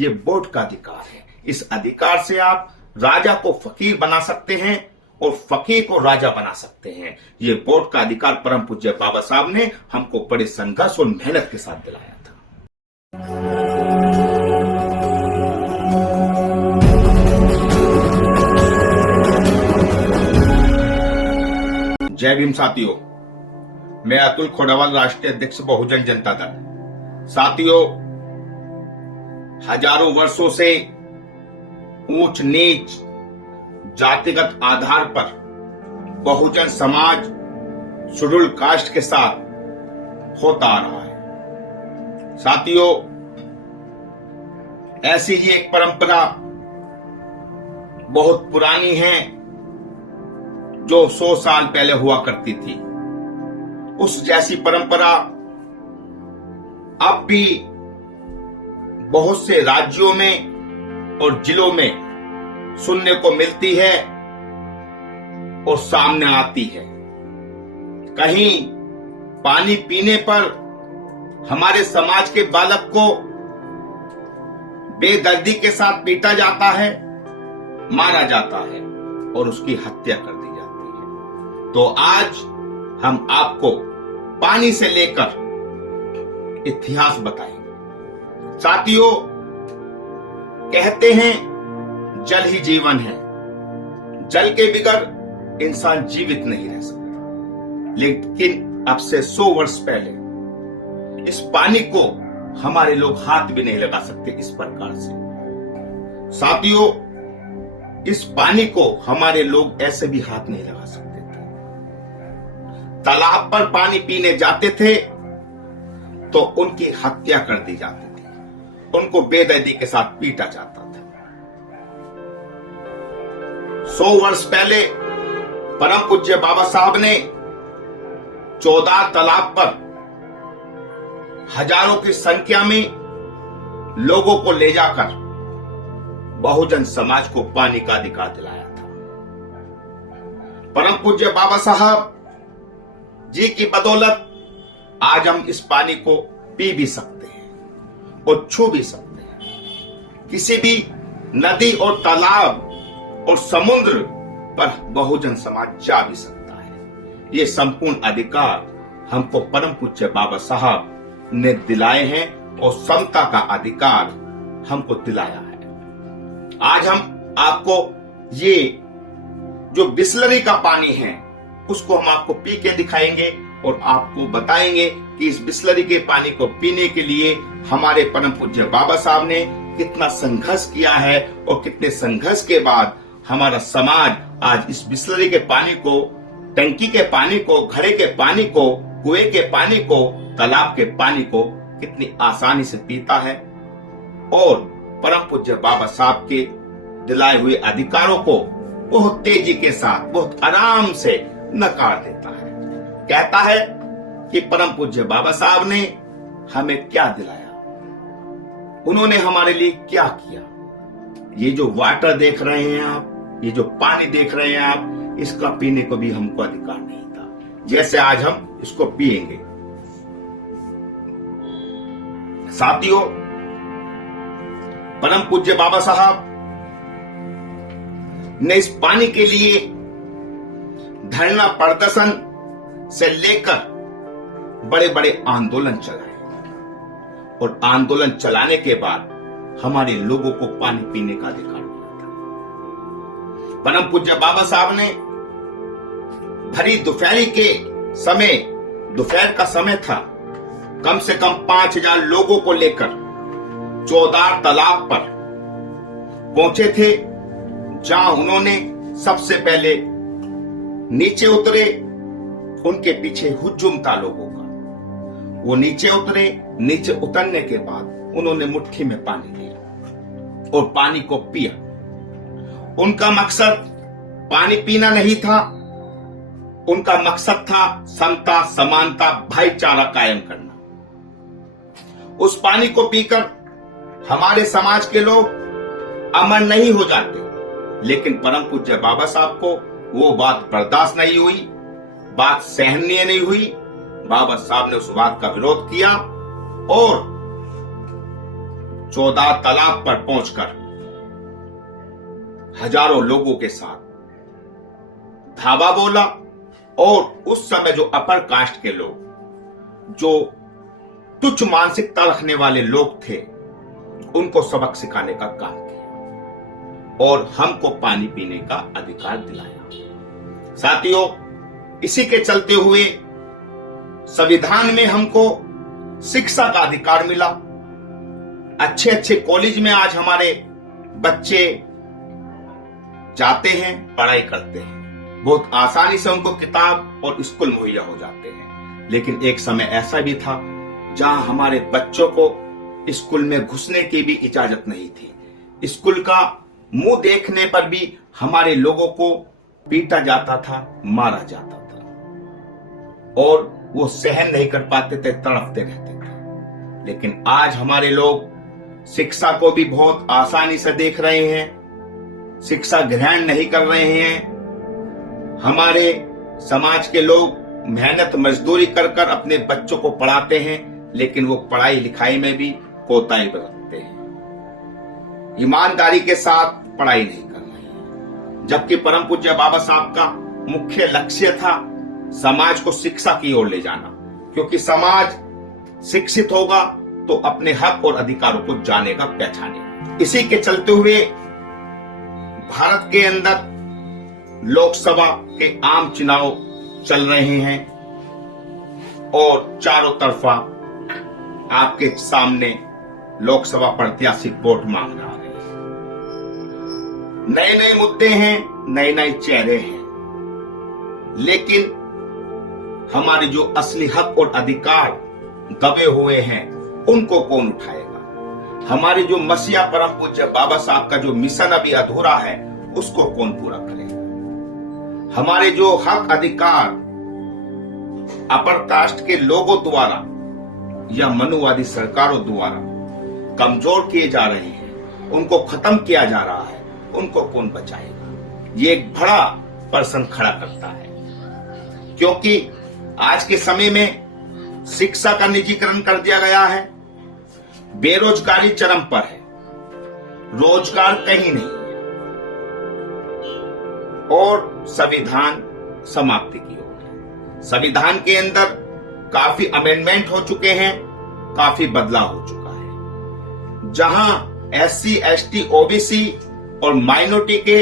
ये वोट का अधिकार है। इस अधिकार से आप राजा को फकीर बना सकते हैं और फकीर को राजा बना सकते हैं। ये वोट का अधिकार परम पूज्य बाबा साहब ने हमको बड़े संघर्ष और मेहनत के साथ दिलाया था। जय भीम साथियों, मैं अतुल खोड़ावाल, राष्ट्रीय अध्यक्ष बहुजन जनता दल। साथियों, हजारों वर्षों से ऊंच नीच जातिगत आधार पर बहुजन समाज शेड्यूल कास्ट के साथ होता आ रहा है। साथियों, ऐसी ही एक परंपरा बहुत पुरानी है जो 100 साल पहले हुआ करती थी। उस जैसी परंपरा अब भी बहुत से राज्यों में और जिलों में सुनने को मिलती है और सामने आती है। कहीं पानी पीने पर हमारे समाज के बालक को बेदर्दी के साथ पीटा जाता है, मारा जाता है और उसकी हत्या कर दी जाती है। तो आज हम आपको पानी से लेकर इतिहास बताएंगे। साथियों, कहते हैं जल ही जीवन है, जल के बिगर इंसान जीवित नहीं रह सकता। लेकिन अब से 100 वर्ष पहले इस पानी को हमारे लोग हाथ भी नहीं लगा सकते इस प्रकार से। साथियों, इस पानी को हमारे लोग ऐसे भी हाथ नहीं लगा सकते थे। तालाब पर पानी पीने जाते थे तो उनकी हत्या कर दी जाती थी, उनको बेदर्दी के साथ पीटा जाता था। 100 वर्ष पहले परम पूज्य बाबा साहब ने 14 तालाब पर हजारों की संख्या में लोगों को ले जाकर बहुजन समाज को पानी का अधिकार दिलाया था। परम पूज्य बाबा साहब जी की बदौलत आज हम इस पानी को पी भी सकते हैं और छू भी सकते हैं। किसी भी नदी और तालाब और समुद्र पर बहुजन समाज जा भी सकता है। ये संपूर्ण अधिकार हमको परम पूज्य बाबा साहब ने दिलाए हैं और समता का अधिकार हमको दिलाया है। आज हम आपको ये जो बिसलरी का पानी है उसको हम आपको पी के दिखाएंगे और आपको बताएंगे कि इस बिसलरी के पानी को पीने के लिए हमारे परम पूज्य बाबा साहब ने कितना संघर्ष किया है और कितने संघर्ष के बाद हमारा समाज आज इस बिसलरी के पानी को, टंकी के पानी को, घड़े के पानी को, कुएं के पानी को, तालाब के पानी को कितनी आसानी से पीता है और परम पूज्य बाबा साहब के दिलाए हुए अधिकारों को बहुत तेजी के साथ, बहुत आराम से नकार देता है। कहता है कि परम पूज्य बाबा साहब ने हमें क्या दिलाया, उन्होंने हमारे लिए क्या किया। ये जो वाटर देख रहे हैं आप, ये जो पानी देख रहे हैं आप, इसका पीने को भी हमको अधिकार नहीं था, जैसे आज हम इसको पिएंगे। साथियों, परम पूज्य बाबा साहब ने इस पानी के लिए धरना प्रदर्शन से लेकर बड़े बड़े आंदोलन चलाए और आंदोलन चलाने के बाद हमारे लोगों को पानी पीने का अधिकार मिला था। परम पूज्य बाबा साहब ने भरी दोपहरी के समय, दोपहर का समय था, कम से कम 5000 लोगों को लेकर 14 तालाब पर पहुंचे थे, जहां उन्होंने सबसे पहले नीचे उतरे। उनके पीछे हुजूम था लोगों का। वो नीचे उतरे। नीचे उतरने के बाद उन्होंने मुट्ठी में पानी लिया और पानी को पिया। उनका मकसद पानी पीना नहीं था, उनका मकसद था समता, समानता, भाईचारा कायम करना। उस पानी को पीकर हमारे समाज के लोग अमर नहीं हो जाते, लेकिन परम पूज्य बाबा साहब को वो बात बर्दाश्त नहीं हुई, बात सहनीय नहीं हुई। बाबा साहब ने उस बात का विरोध किया और 14 तालाब पर पहुंचकर हजारों लोगों के साथ धावा बोला और उस समय जो अपर कास्ट के लोग, जो तुच्छ मानसिकता रखने वाले लोग थे, उनको सबक सिखाने का काम किया और हमको पानी पीने का अधिकार दिलाया। साथियों, इसी के चलते हुए संविधान में हमको शिक्षा का अधिकार मिला। अच्छे अच्छे कॉलेज में आज हमारे बच्चे जाते हैं, पढ़ाई करते हैं, बहुत आसानी से उनको किताब और स्कूल मुहैया हो जाते हैं। लेकिन एक समय ऐसा भी था जहां हमारे बच्चों को स्कूल में घुसने की भी इजाजत नहीं थी। स्कूल का मुंह देखने पर भी हमारे लोगों को पीटा जाता था, मारा जाता था और वो सहन नहीं कर पाते थे, तड़पते रहते थे। लेकिन आज हमारे लोग शिक्षा को भी बहुत आसानी से देख रहे हैं, शिक्षा ग्रहण नहीं कर रहे हैं। हमारे समाज के लोग मेहनत मजदूरी कर कर अपने बच्चों को पढ़ाते हैं, लेकिन वो पढ़ाई लिखाई में भी कोताही बरतते हैं, ईमानदारी के साथ पढ़ाई नहीं कर रहे हैं। जबकि परम पूज्य बाबा साहब का मुख्य लक्ष्य था समाज को शिक्षा की ओर ले जाना, क्योंकि समाज शिक्षित होगा तो अपने हक और अधिकारों को जानेगा, पहचानेगा। इसी के चलते हुए भारत के अंदर लोकसभा के आम चुनाव चल रहे हैं और चारों तरफा आपके सामने लोकसभा प्रत्याशी वोट मांग रहा है। नए नए मुद्दे हैं, नए नए चेहरे हैं, लेकिन हमारे जो असली हक और अधिकार दबे हुए हैं उनको कौन उठाएगा? हमारे जो मसीहा परम पूज्य बाबा साहब का जो मिशन अभी अधूरा है उसको कौन पूरा करेगा? हमारे जो हक अधिकार अपर कास्ट के लोगों द्वारा या मनुवादी सरकारों द्वारा कमजोर किए जा रहे हैं, उनको खत्म किया जा रहा है, उनको कौन बचाएगा? ये एक बड़ा प्रश्न खड़ा करता है, क्योंकि आज के समय में शिक्षा का निजीकरण कर दिया गया है, बेरोजगारी चरम पर है, रोजगार कहीं नहीं है और संविधान समाप्ति की ओर है। संविधान के अंदर काफी अमेंडमेंट हो चुके हैं, काफी बदलाव हो चुका है। जहां एससी, एसटी, ओबीसी और माइनॉरिटी के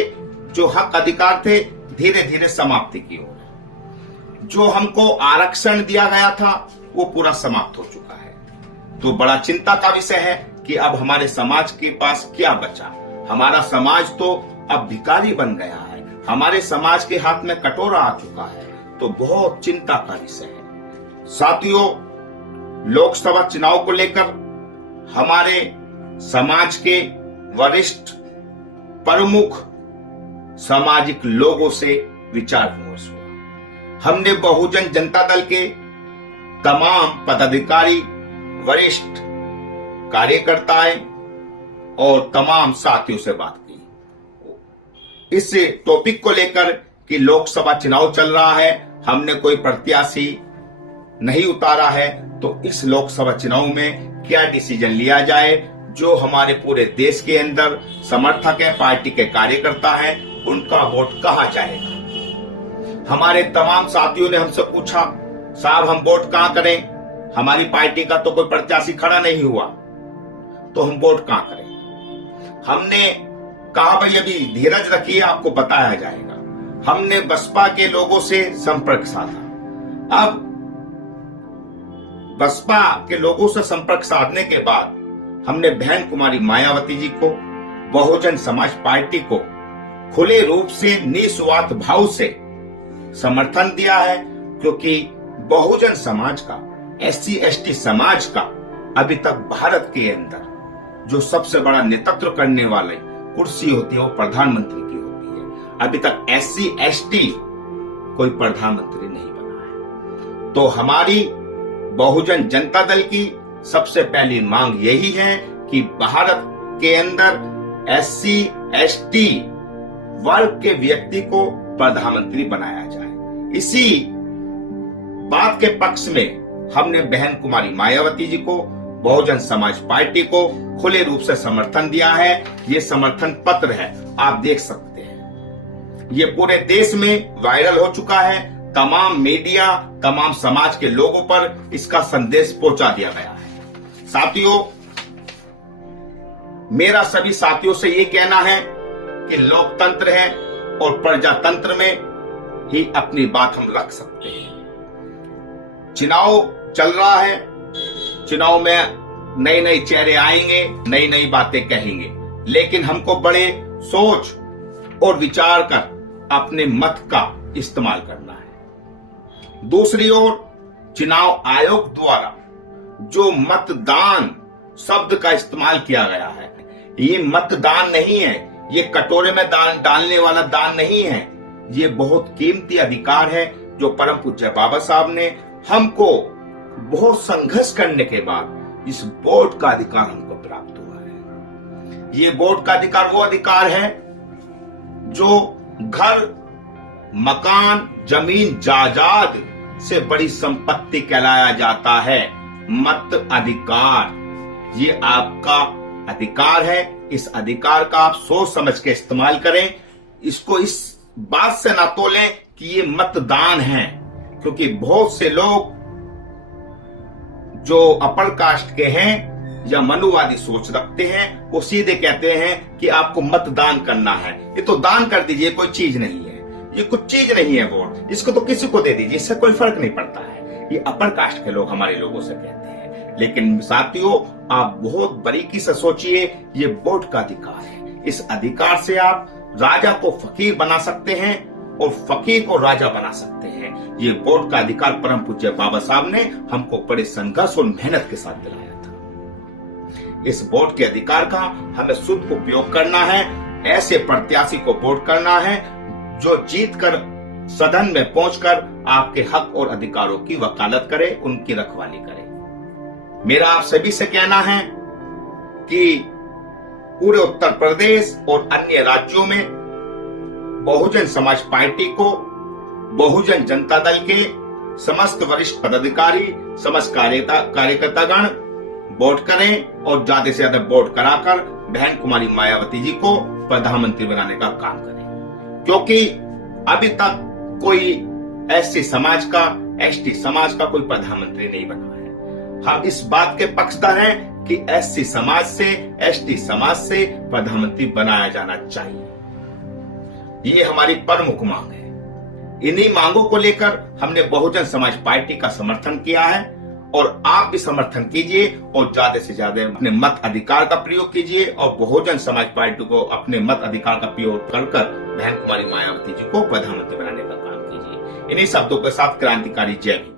जो हक अधिकार थे धीरे धीरे समाप्ति की ओर है। जो हमको आरक्षण दिया गया था वो पूरा समाप्त हो चुका है। तो बड़ा चिंता का विषय है कि अब हमारे समाज के पास क्या बचा? हमारा समाज तो अब भिखारी बन गया है, हमारे समाज के हाथ में कटोरा आ चुका है। तो बहुत चिंता का विषय है। साथियों, लोकसभा चुनाव को लेकर हमारे समाज के वरिष्ठ प्रमुख सामाजिक लोगों से विचार विमर्श हुआ। हमने बहुजन जनता दल के तमाम पदाधिकारी, वरिष्ठ कार्यकर्ताएं और तमाम साथियों से बात की इस टॉपिक को लेकर कि लोकसभा चुनाव चल रहा है, हमने कोई प्रत्याशी नहीं उतारा है, तो इस लोकसभा चुनाव में क्या डिसीजन लिया जाए। जो हमारे पूरे देश के अंदर समर्थक है, पार्टी के कार्यकर्ता हैं, उनका वोट कहां जाएगा? हमारे तमाम साथियों ने हमसे पूछा, साहब हम वोट कहां करें? हमारी पार्टी का तो कोई प्रत्याशी खड़ा नहीं हुआ, तो हम वोट कहां करें? हमने कहा भाई अभी धीरज रखिए, आपको बताया जाएगा। हमने बसपा के लोगों से संपर्क साधा। अब बसपा के लोगों से संपर्क साधने के बाद हमने बहन कुमारी मायावती जी को, बहुजन समाज पार्टी को खुले रूप से निस्वार्थ भाव से समर्थन दिया है, क्योंकि बहुजन समाज का, एससी एसटी समाज का अभी तक भारत के अंदर जो सबसे बड़ा नेतृत्व करने वाले कुर्सी होती है वो प्रधानमंत्री की होती है। अभी तक एससी एसटी कोई प्रधानमंत्री नहीं बना है। तो हमारी बहुजन जनता दल की सबसे पहली मांग यही है कि भारत के अंदर एससी एसटी वर्ग के व्यक्ति को प्रधानमंत्री बनाया जाए। इसी बात के पक्ष में हमने बहन कुमारी मायावती जी को बहुजन समाज पार्टी को खुले रूप से समर्थन दिया है। ये समर्थन पत्र है, आप देख सकते हैं। ये पूरे देश में वायरल हो चुका है। तमाम मीडिया, तमाम समाज के लोगों पर इसका संदेश पहुंचा दिया गया है। साथियों, मेरा सभी साथियों से ये कहना है कि लोकतंत्र है और प्रजातंत्र में ही अपनी बात हम रख सकते हैं। चुनाव चल रहा है, चुनाव में नए नए चेहरे आएंगे, नई नई बातें कहेंगे, लेकिन हमको बड़े सोच और विचार कर अपने मत का इस्तेमाल करना है। दूसरी ओर चुनाव आयोग द्वारा जो मतदान शब्द का इस्तेमाल किया गया है, ये मतदान नहीं है, ये कटोरे में दान डालने वाला दान नहीं है। ये बहुत कीमती अधिकार है जो परम पूज्य बाबा साहब ने हमको बहुत संघर्ष करने के बाद इस वोट का अधिकार हमको प्राप्त हुआ है। ये वोट का अधिकार वो अधिकार है जो घर, मकान, जमीन, जायदाद से बड़ी संपत्ति कहलाया जाता है। मत अधिकार, ये आपका अधिकार है। इस अधिकार का आप सोच समझ के इस्तेमाल करें। इसको इस बात से ना तोलें कि ये मतदान है, क्योंकि बहुत से लोग जो अपर कास्ट के हैं या मनुवादी सोच रखते हैं, वो सीधे कहते हैं कि आपको मतदान करना है। ये तो दान कर दीजिए, कोई चीज नहीं है, ये कुछ चीज नहीं है वोट, इसको तो किसी को दे दीजिए, इससे कोई फर्क नहीं पड़ता है। ये अपर कास्ट के लोग हमारे लोगों से कहते हैं। लेकिन साथियों, आप बहुत बारीकी से सोचिए, ये वोट का अधिकार है। इस अधिकार से आप राजा को फकीर बना सकते हैं और फकीर को राजा बना सकते हैं। ये वोट का अधिकार परम पूज्य बाबा साहब ने हमको बड़े संघर्ष और मेहनत के साथ दिलाया था। इस वोट के अधिकार का हमें शुद्ध उपयोग करना है। ऐसे प्रत्याशी को वोट करना है जो जीतकर सदन में पहुंचकर आपके हक और अधिकारों की वकालत करे, उनकी रखवाली करे। मेरा आप सभी से कहना है कि पूरे उत्तर प्रदेश और अन्य राज्यों में बहुजन समाज पार्टी को बहुजन जनता दल के समस्त वरिष्ठ पदाधिकारी, समस्त कार्यकर्तागण वोट करें और ज्यादा से ज्यादा वोट कराकर बहन कुमारी मायावती जी को प्रधानमंत्री बनाने का काम करें। क्योंकि अभी तक कोई एससी समाज का, एसटी समाज का कोई प्रधानमंत्री नहीं बना है। हम इस बात के पक्षधर हैं कि एससी समाज से, एसटी समाज से प्रधानमंत्री बनाया जाना चाहिए। ये हमारी प्रमुख मांग है। इन्हीं मांगों को लेकर हमने बहुजन समाज पार्टी का समर्थन किया है और आप भी समर्थन कीजिए और ज्यादा से ज्यादा अपने मत अधिकार का प्रयोग कीजिए और बहुजन समाज पार्टी को अपने मत अधिकार का प्रयोग कर बहन कुमारी मायावती जी को प्रधानमंत्री बनाने का काम कीजिए। इन्हीं शब्दों के साथ क्रांतिकारी जय भीम।